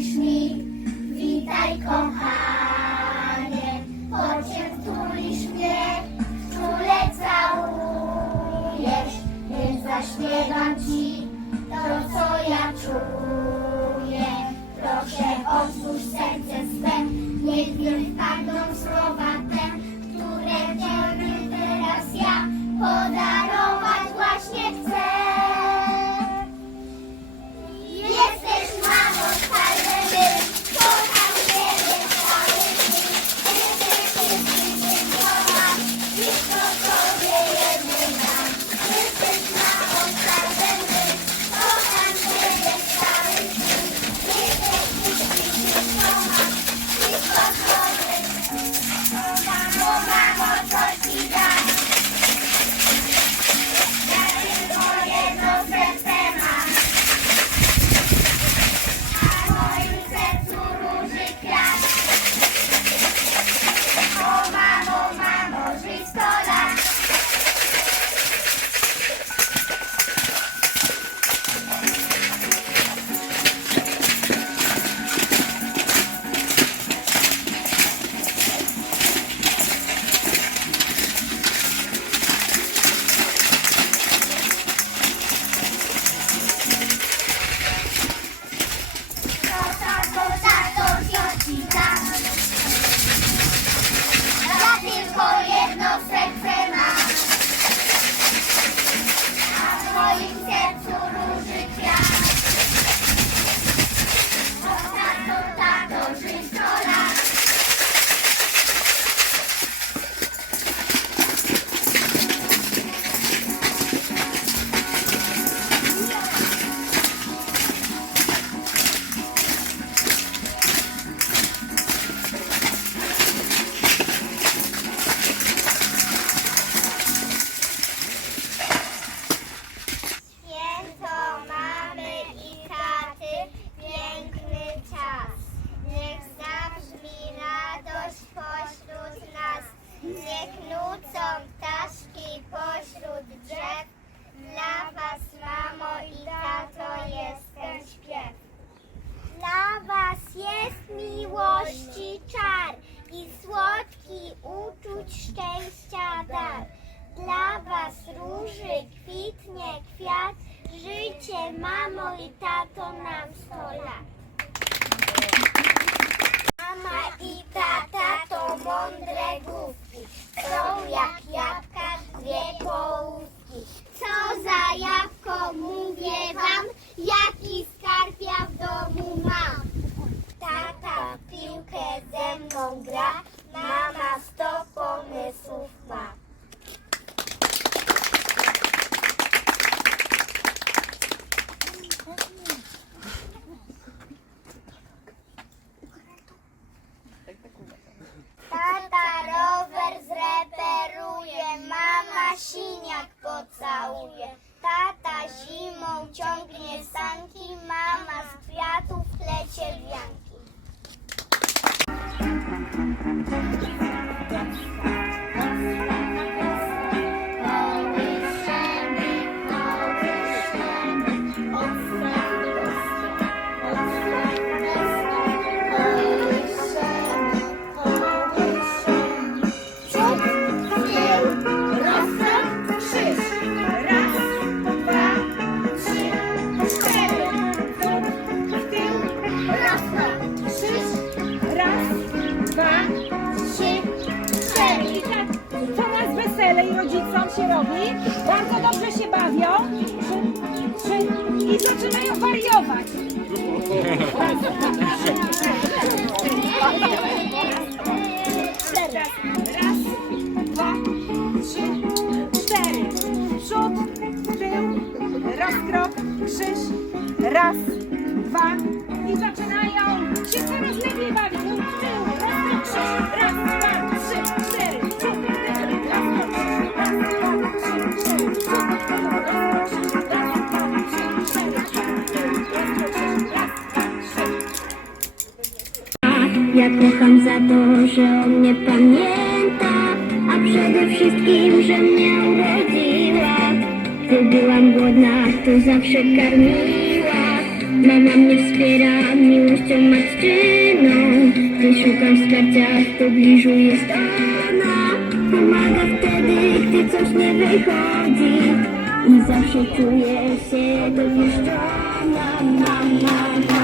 Witaj, kochanie, poczęstulisz mnie, czule całujesz, więc zaśpiewam ci to, co ja czuję. Proszę, otwórz serce swe, niech wiem wpadną pośród drzew. Dla was, mamo i tato, jest ten śpiew. Dla was jest miłości czar i słodki uczuć szczęścia dar. Dla was róży kwitnie kwiat, życie mamo i tato nam sto lat. Mama i tata to mądre główki, są jak plecie bardzo dobrze się bawią trzy, trzy, i zaczynają wariować. Raz, dwa, trzy, cztery. Przód, tył, rozkrok, krzyż. Raz, dwa Ja kocham za to, że o mnie pamięta, a przede wszystkim, że mnie urodziła. Gdy byłam głodna, to zawsze karmiła. Mama mnie wspiera miłością matczyną. szukam wsparcia, w pobliżu jest ona. Pomaga wtedy, gdy coś nie wychodzi i zawsze czuję się dopieszczona. Mama, mama.